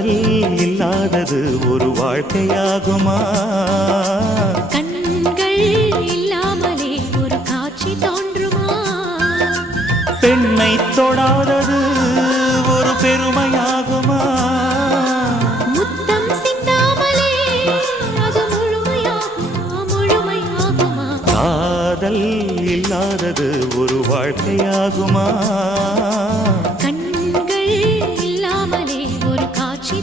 காதல் இல்லாதது ஒரு வாழ்க்கையாகுமா? கண்கள் இல்லாமலே ஒரு காட்சி தோன்றுமா? பெண்ணை தொடாதது ஒரு பெருமையாகுமா? முத்தம் சிந்தாமலே அது முழுமையாகுமா? முழுமையாகுமா? காதல் இல்லாதது ஒரு வாழ்க்கையாகுமா? கண்கள் இல்லாமலே ஒரு காட்சி